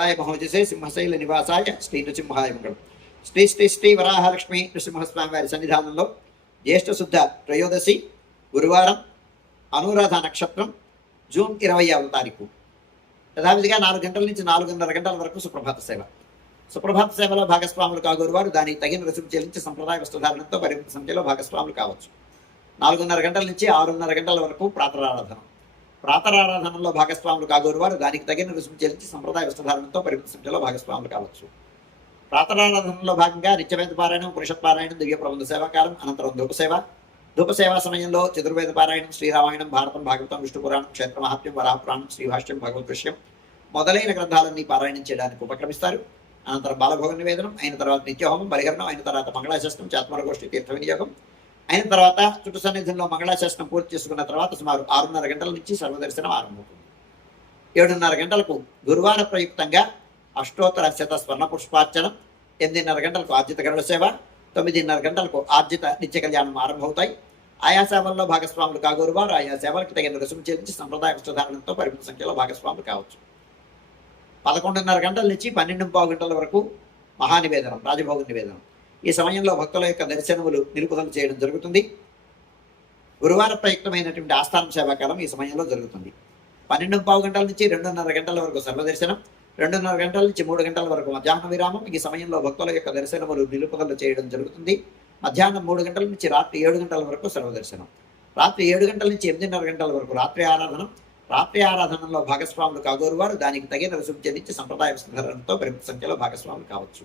ాయ మహోజసే సింహశైల నివాసాయ శ్రీ నృసింహాయ మంగళం శ్రీ శ్రీ శ్రీ వరాహలక్ష్మి నృసింహస్వామి వారి సన్నిధానంలో జ్యేష్ఠ శుద్ధ త్రయోదశి గురువారం అనురాధ నక్షత్రం జూన్ ఇరవై ఆరు తారీఖు. యథావిధిగా నాలుగు గంటల నుంచి నాలుగున్నర గంటల వరకు సుప్రభాత సేవ. సుప్రభాత సేవలో భాగస్వాములు కాగోరువారు దానికి తగిన రుసుము చెల్లించి సంప్రదాయ వస్తుధారణతో పరిమిత సంఖ్యలో భాగస్వాములు కావచ్చు. నాలుగున్నర గంటల నుంచి ఆరున్నర గంటల వరకు ప్రాతరారాధన. ప్రాతరారాధనలో భాగస్వాములు కాగోరు వారు దానికి తగిన రుసుము చెల్లించి సంప్రదాయ వస్త్రధారణతో పరిమిత సంఖ్యలో భాగస్వాములు కావచ్చు. ప్రాతరారాధనలో భాగంగా నిత్యవేద పారాయణం పురుషత్ పారాయణం దివ్య ప్రబంధ సేవాకాలం అనంతరం ధూపసేవ ధూపసేవా సమయంలో చతుర్వేద పారాయణం శ్రీరామాయణం భారతం భాగవతం విష్ణు పురాణం క్షేత్ర మహాత్మ్యం వరాపురాణం శ్రీభాష్యం భగవద్ విషయం మొదలైన గ్రంథాలన్నీ పారాయణం చేయడానికి ఉపక్రమిస్తారు. అనంతరం బాలభోగ నివేదనం అయిన తర్వాత నిత్యహోమం బలిహరణం అయిన తర్వాత మంగళాశాస్త్రం చాత్మరగోష్ఠి తీర్థ వినియోగం అయిన తర్వాత చుట్టు సన్నిధిలో మంగళాశాసనం పూర్తి చేసుకున్న తర్వాత సుమారు ఆరున్నర గంటల నుంచి సర్వదర్శనం ఆరంభమవుతుంది. ఏడున్నర గంటలకు గురువార ప్రయుక్తంగా అష్టోత్తర శత స్వర్ణ పుష్పార్చనం ఎనిమిదిన్నర గంటలకు ఆర్జిత గరుడ సేవ తొమ్మిదిన్నర గంటలకు ఆర్జిత నిత్య కళ్యాణం ఆరంభమవుతాయి. ఆయా సేవల్లో భాగస్వాములు కాగోరు వారు ఆయా సేవలకు తగిన రుసుము చెల్లించి సంప్రదాయ వస్త్రధారణతో పరిమిత సంఖ్యలో భాగస్వాములు కావచ్చు. పదకొండున్నర గంటల నుంచి పన్నెండు పావు గంటల వరకు మహానివేదనం రాజభోగ నివేదనం. ఈ సమయంలో భక్తుల యొక్క దర్శనములు నిలుపుదల చేయడం జరుగుతుంది. గురువార ప్రయుక్తమైనటువంటి ఆస్థానం సేవాకాలం ఈ సమయంలో జరుగుతుంది. పన్నెండు పావు గంటల నుంచి రెండున్నర గంటల వరకు సర్వదర్శనం రెండున్నర గంటల నుంచి మూడు గంటల వరకు మధ్యాహ్న విరామం. ఈ సమయంలో భక్తుల యొక్క దర్శనములు నిలుపుదల చేయడం జరుగుతుంది. మధ్యాహ్నం మూడు గంటల నుంచి రాత్రి ఏడు గంటల వరకు సర్వదర్శనం. రాత్రి ఏడు గంటల నుంచి ఎనిమిదిన్నర గంటల వరకు రాత్రి ఆరాధన. రాత్రి ఆరాధనలో భాగస్వాములు కాగోరువారు. దానికి తగిన రుసుము చెల్లించి సంప్రదాయ సంఘటనతో పెద్ద సంఖ్యలో భాగస్వాములు కావచ్చు.